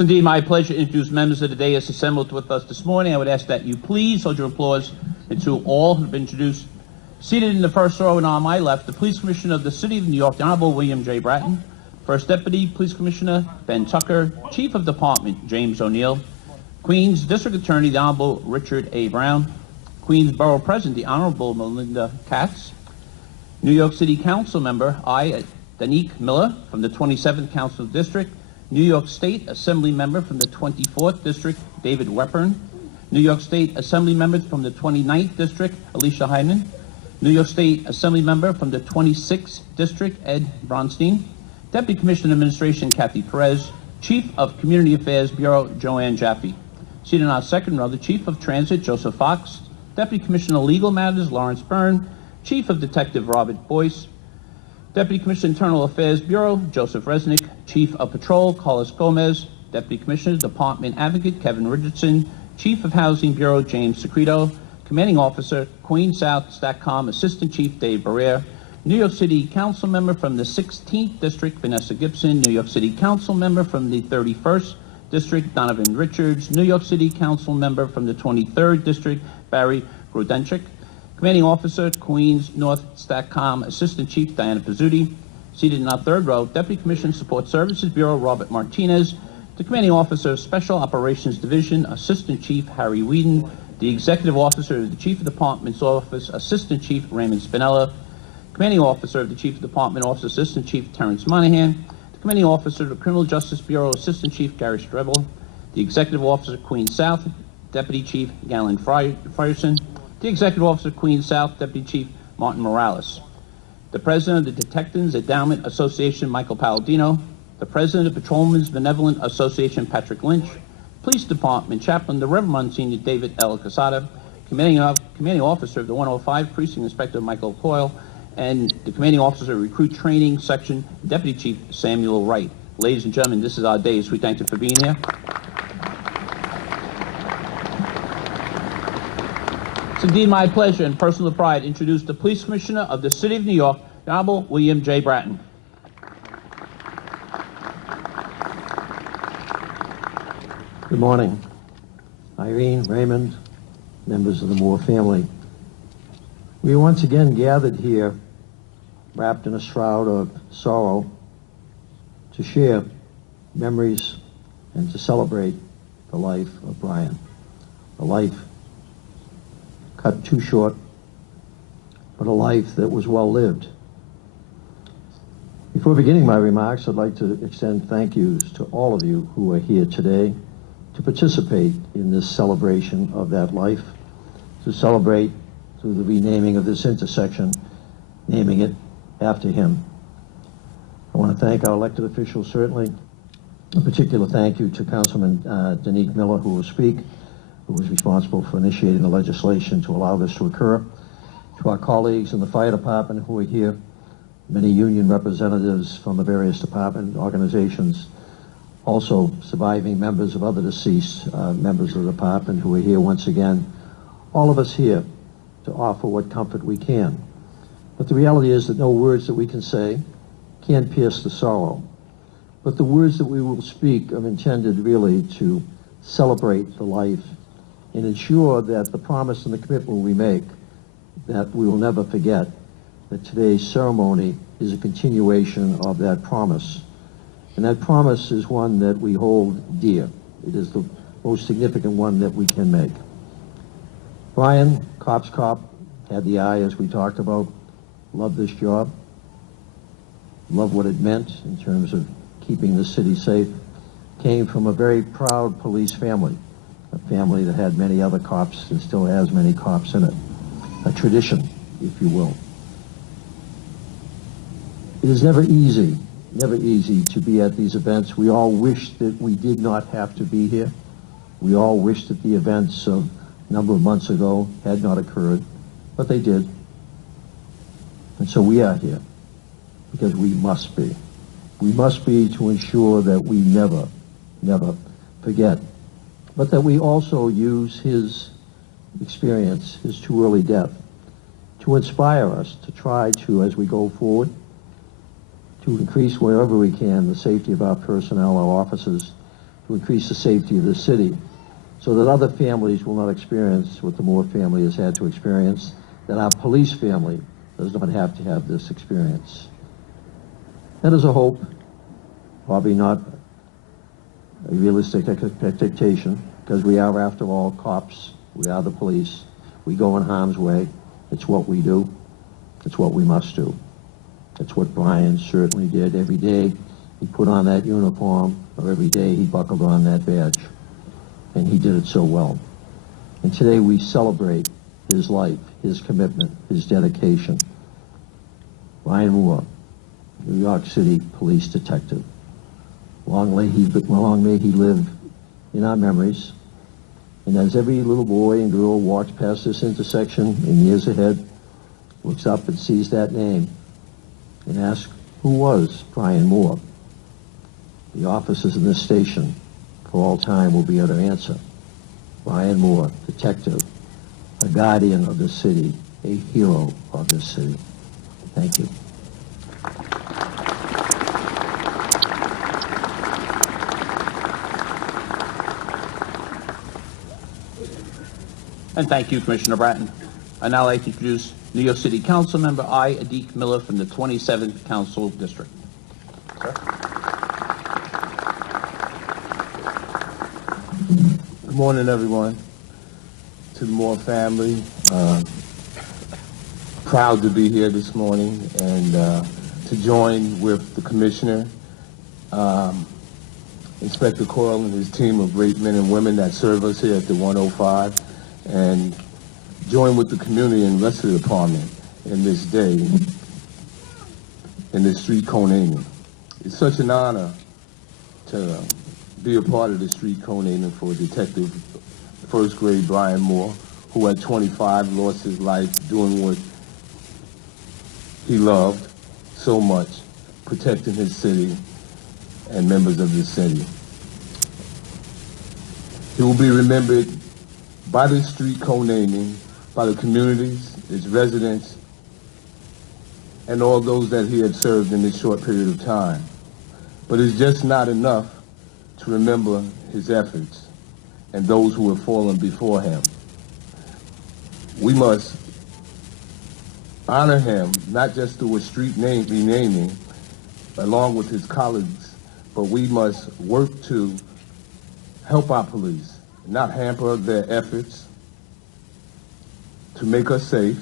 It's indeed my pleasure to introduce members of the dais assembled with us this morning. I would ask that you please hold your applause until all have been introduced. Seated in the first row and on my left, the Police Commissioner of the City of New York, the Honorable William J. Bratton. First Deputy Police Commissioner Ben Tucker. Chief of Department James O'Neill. Queens District Attorney, the Honorable Richard A. Brown. Queens Borough President, the Honorable Melinda Katz. New York City Council Member, Danique Miller from the 27th Council District. New York State Assembly Member from the 24th District, David Wepern. New York State Assembly Members from the 29th District, Alicia Hyman. New York State Assembly Member from the 26th District, Ed Bronstein. Deputy Commissioner of Administration, Kathy Perez. Chief of Community Affairs Bureau, Joanne Jaffe. Seated in our second row, the Chief of Transit, Joseph Fox. Deputy Commissioner of Legal Matters, Lawrence Byrne. Chief of Detective Robert Boyce. Deputy Commissioner Internal Affairs Bureau, Joseph Resnick. Chief of Patrol, Carlos Gomez. Deputy Commissioner, Department Advocate, Kevin Richardson. Chief of Housing Bureau, James Secreto. Commanding Officer, Queens South StatCom Assistant Chief Dave Barrere. New York City Council Member from the 16th District, Vanessa Gibson. New York City Council Member from the 31st District, Donovan Richards. New York City Council Member from the 23rd District, Barry Grodenchik. Commanding Officer, Queens North StatCom Assistant Chief Diana Pizzuti. Seated in our third row, Deputy Commissioner Support Services Bureau, Robert Martinez. The Commanding Officer of Special Operations Division, Assistant Chief Harry Whedon. The Executive Officer of the Chief of Department's Office, Assistant Chief Raymond Spinella. Commanding Officer of the Chief of Department Office, Assistant Chief Terrence Monahan. The Commanding Officer of the Criminal Justice Bureau, Assistant Chief Gary Strebel. The Executive Officer, Queens South, Deputy Chief Galen Frierson. The Executive Officer, Queens South, Deputy Chief Martin Morales. The President of the Detectives Endowment Association, Michael Palladino. The President of Patrolmen's Benevolent Association, Patrick Lynch. Police Department Chaplain, the Reverend Monsignor David L. Casada. Commanding Officer of the 105 Precinct Inspector, Michael Coyle. And the Commanding Officer of Recruit Training Section, Deputy Chief Samuel Wright. Ladies and gentlemen, this is our day, so we thank you for being here. It's indeed my pleasure and personal pride to introduce the Police Commissioner of the City of New York, the Honorable William J. Bratton. Good morning. Irene, Raymond, members of the Moore family. We are once again gathered here, wrapped in a shroud of sorrow, to share memories and to celebrate the life of Brian, a life cut too short, but a life that was well lived. Before beginning my remarks, I'd like to extend thank yous to all of you who are here today to participate in this celebration of that life, to celebrate through the renaming of this intersection, naming it after him. I want to thank our elected officials, certainly. A particular thank you to Councilman Danique Miller, who will speak, who was responsible for initiating the legislation to allow this to occur, to our colleagues in the fire department who are here, many union representatives from the various department organizations, also surviving members of other deceased members of the department who are here once again, all of us here to offer what comfort we can. But the reality is that no words that we can say can pierce the sorrow. But the words that we will speak are intended really to celebrate the life and ensure that the promise and the commitment we make, that we will never forget that today's ceremony is a continuation of that promise. And that promise is one that we hold dear. It is the most significant one that we can make. Brian, cop's cop, had the eye, as we talked about, loved this job, loved what it meant in terms of keeping the city safe, came from a very proud police family, a family that had many other cops and still has many cops in it, a tradition, if you will. It is never easy to be at these events. We all wish that we did not have to be here. We all wish that the events of a number of months ago had not occurred, but they did. And so we are here because we must be. We must be to ensure that we never forget, but that we also use his experience, his too early death, to inspire us to try to, as we go forward, to increase wherever we can the safety of our personnel, our officers, to increase the safety of the city so that other families will not experience what the Moore family has had to experience, that our police family does not have to have this experience. That is a hope, probably not a realistic expectation, because we are, after all, cops. We are the police. We go in harm's way. It's what we do. It's what we must do. It's what Brian certainly did every day. He put on that uniform, or every day he buckled on that badge. And he did it so well. And today we celebrate his life, his commitment, his dedication. Brian Moore, New York City police detective. Long may he live in our memories. And as every little boy and girl walks past this intersection in years ahead, looks up and sees that name and asks, who was Brian Moore? The officers in this station for all time will be able to answer. Brian Moore, detective, a guardian of this city, a hero of this city. Thank you. And thank you, Commissioner Bratton. I'd now like to introduce New York City Council Member I. Adik Miller from the 27th Council District. Sir. Good morning, everyone. To the Moore family, proud to be here this morning and to join with the Commissioner, Inspector Coyle and his team of great men and women that serve us here at the 105, and join with the community and the rest of the department in this day, in this street co-naming. It's such an honor to be a part of the street co-naming for Detective First Grade Brian Moore, who at 25 lost his life doing what he loved so much, protecting his city and members of the city. He will be remembered by the street co-naming, by the communities, its residents, and all those that he had served in this short period of time. But it's just not enough to remember his efforts and those who have fallen before him. We must honor him, not just through a street name renaming, along with his colleagues, but we must work to help our police, not hamper their efforts to make us safe.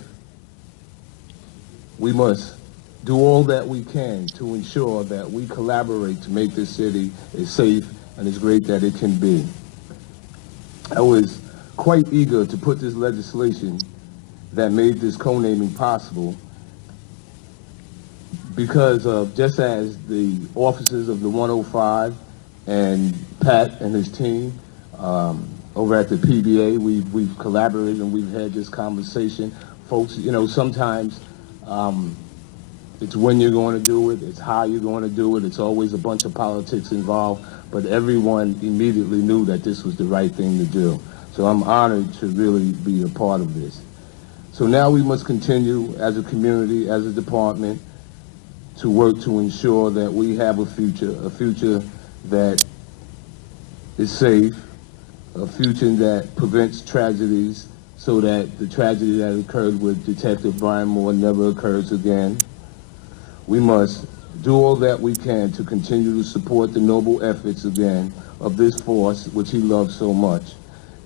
We must do all that we can to ensure that we collaborate to make this city as safe and as great that it can be. I was quite eager to put this legislation that made this co-naming possible because just as the officers of the 105 and Pat and his team over at the PBA, we've collaborated and we've had this conversation. Folks, you know, sometimes it's when you're going to do it, it's how you're going to do it, it's always a bunch of politics involved, but everyone immediately knew that this was the right thing to do. So I'm honored to really be a part of this. So now we must continue as a community, as a department, to work to ensure that we have a future that is safe, a future that prevents tragedies so that the tragedy that occurred with Detective Brian Moore never occurs again. We must do all that we can to continue to support the noble efforts again of this force, which he loves so much.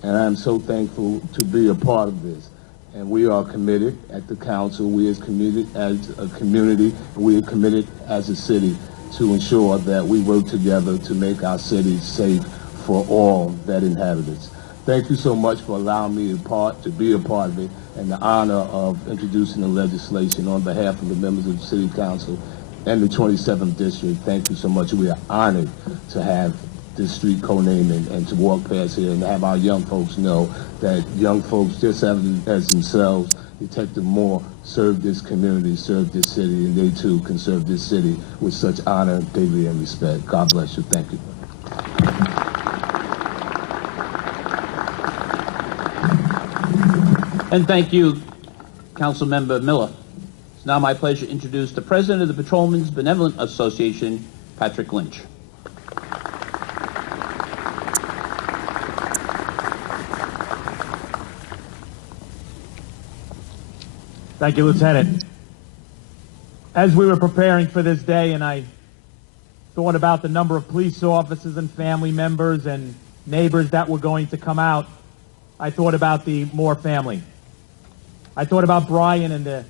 And I am so thankful to be a part of this. And we are committed at the council, we are committed as a community, and we are committed as a city to ensure that we work together to make our city safe for all that inhabit it. Thank you so much for allowing me to be a part of it, and the honor of introducing the legislation on behalf of the members of the City Council and the 27th District. Thank you so much. We are honored to have this street co-naming and to walk past here and have our young folks know that young folks, just as themselves, Detective Moore served this community, served this city, and they too can serve this city with such honor, dignity, and respect. God bless you. Thank you. And thank you, Council Member Miller. It's now my pleasure to introduce the President of the Patrolmen's Benevolent Association, Patrick Lynch. Thank you, Lieutenant. As we were preparing for this day and I thought about the number of police officers and family members and neighbors that were going to come out, I thought about the Moore family. I thought about Brian and the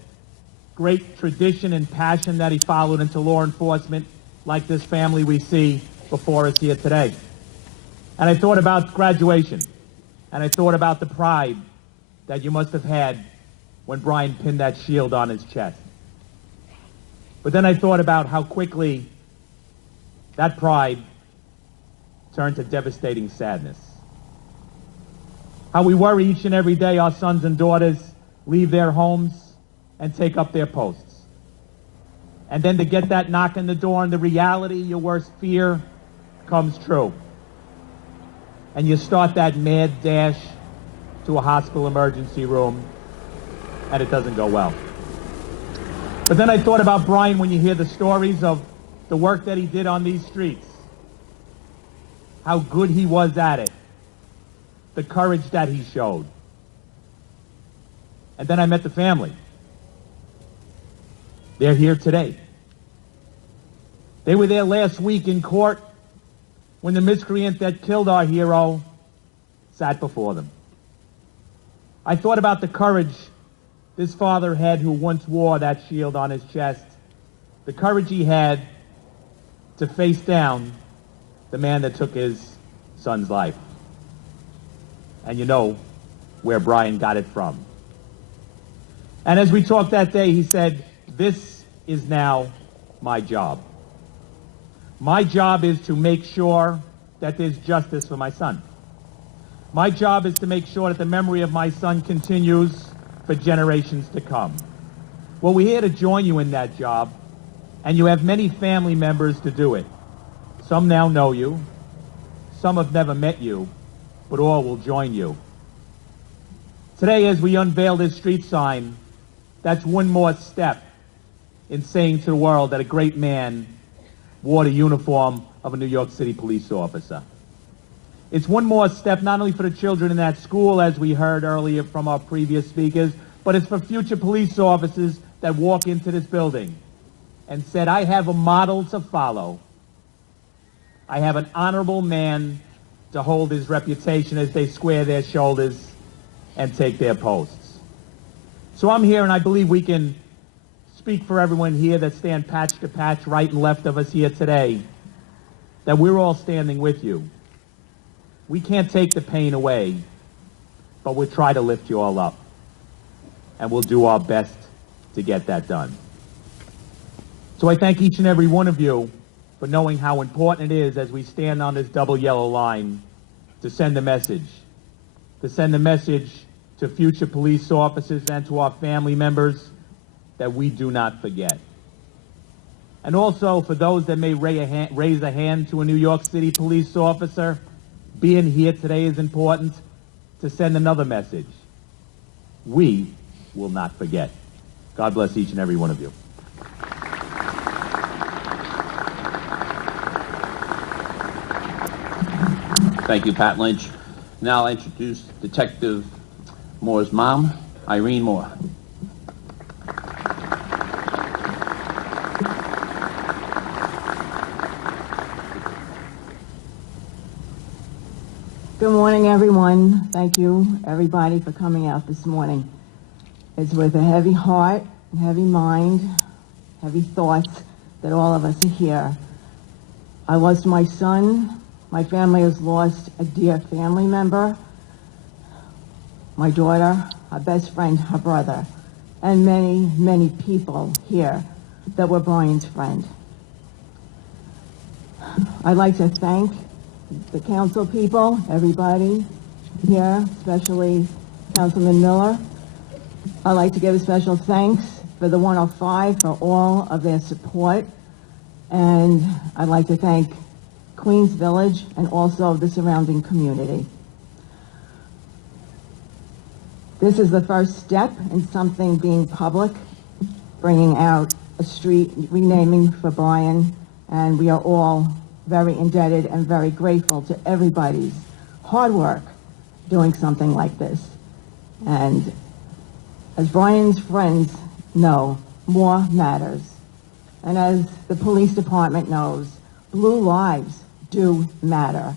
great tradition and passion that he followed into law enforcement, like this family we see before us here today. And I thought about graduation, and I thought about the pride that you must have had when Brian pinned that shield on his chest. But then I thought about how quickly that pride turned to devastating sadness. How we worry each and every day our sons and daughters leave their homes and take up their posts. And then to get that knock on the door and the reality, your worst fear, comes true. And you start that mad dash to a hospital emergency room, and it doesn't go well. But then I thought about Brian when you hear the stories of the work that he did on these streets, how good he was at it, the courage that he showed. And then I met the family. They're here today. They were there last week in court when the miscreant that killed our hero sat before them. I thought about the courage this father had who once wore that shield on his chest, the courage he had to face down the man that took his son's life. And you know where Brian got it from. And as we talked that day, he said, "This is now my job. My job is to make sure that there's justice for my son. My job is to make sure that the memory of my son continues for generations to come." Well, we're here to join you in that job, and you have many family members to do it. Some now know you, some have never met you, but all will join you. Today, as we unveil this street sign, that's one more step in saying to the world that a great man wore the uniform of a New York City police officer. It's one more step not only for the children in that school, as we heard earlier from our previous speakers, but it's for future police officers that walk into this building and said, "I have a model to follow. I have an honorable man to hold his reputation," as they square their shoulders and take their posts. So I'm here, and I believe we can speak for everyone here that stand patch to patch, right and left of us here today, that we're all standing with you. We can't take the pain away, but we'll try to lift you all up, and we'll do our best to get that done. So I thank each and every one of you for knowing how important it is as we stand on this double yellow line to send a message, to future police officers and to our family members that we do not forget. And also for those that may raise a hand to a New York City police officer, being here today is important to send another message. We will not forget. God bless each and every one of you. Thank you, Pat Lynch. Now I'll introduce Detective Moore's mom, Irene Moore. Good morning, everyone. Thank you, everybody, for coming out this morning. It's with a heavy heart, heavy mind, heavy thoughts that all of us are here. I lost my son. My family has lost a dear family member, my daughter, her best friend, her brother, and many, many people here that were Brian's friend. I'd like to thank the council people, everybody here, especially Councilman Miller. I'd like to give a special thanks for the 105 for all of their support. And I'd like to thank Queens Village and also the surrounding community. This is the first step in something being public, bringing out a street renaming for Brian, and we are all very indebted and very grateful to everybody's hard work doing something like this. And As Brian's friends know, more matters. And as the police department knows, blue lives do matter.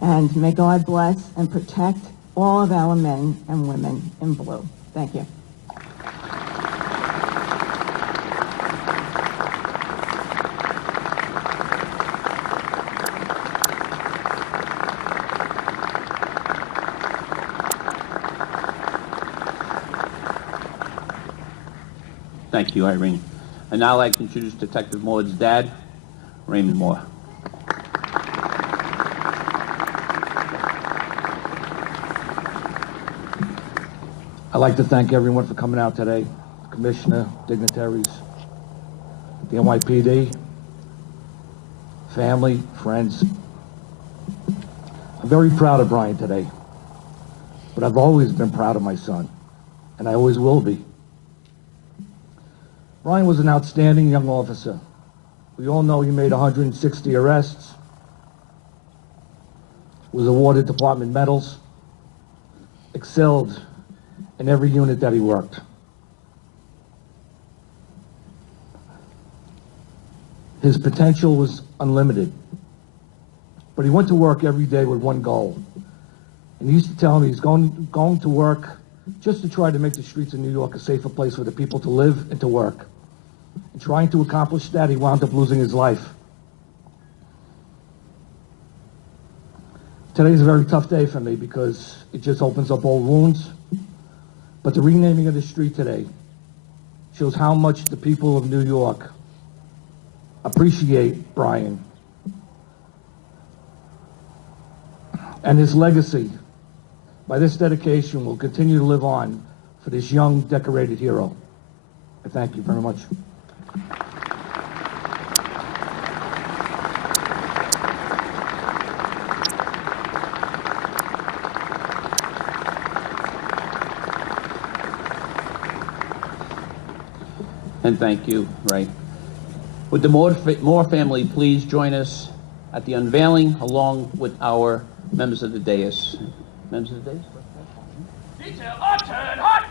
And may God bless and protect all of our men and women in blue. Thank you. Thank you, Irene. I'd now like to introduce Detective Maud's dad, Raymond Moore. I'd like to thank everyone for coming out today, Commissioner, dignitaries, the NYPD, family, friends. I'm very proud of Brian today, but I've always been proud of my son, and I always will be. Brian was an outstanding young officer. We all know he made 160 arrests, was awarded department medals, excelled in every unit that he worked. His potential was unlimited, but he went to work every day with one goal. And he used to tell me he's going to work just to try to make the streets of New York a safer place for the people to live and to work. And trying to accomplish that, he wound up losing his life. Today's a very tough day for me because it just opens up old wounds. But the renaming of the street today shows how much the people of New York appreciate Brian and his legacy. By this dedication, will continue to live on for this young, decorated hero. I thank you very much. And thank you, Ray. Would the Moore family please join us at the unveiling along with our members of the dais? Members of the dais? Detail, turn, hot!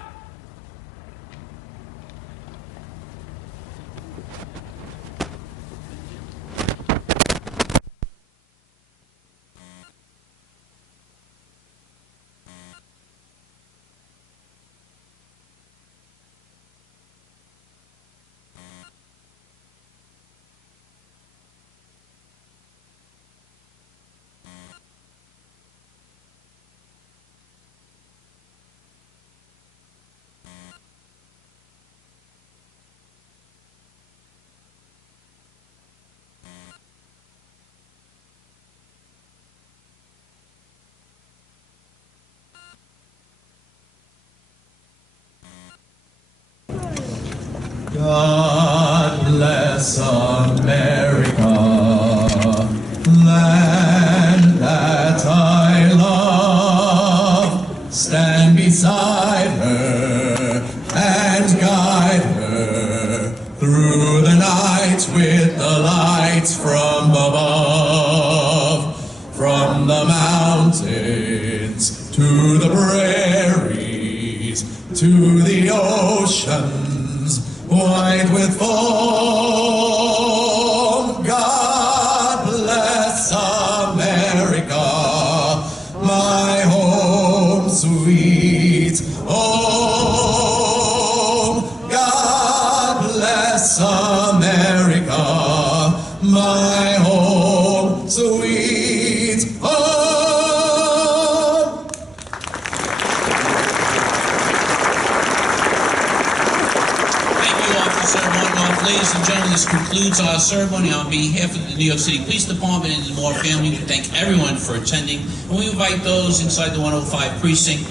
God bless America, land that I love. Stand beside her and guide her through the night with the lights from above. From the mountains to the prairies to the oceans white with foam. God bless America, my home sweet home. God bless America, my home sweet home. Ladies and gentlemen, this concludes our ceremony. On behalf of the New York City Police Department and the Moore family, we thank everyone for attending, and we invite those inside the 105 precinct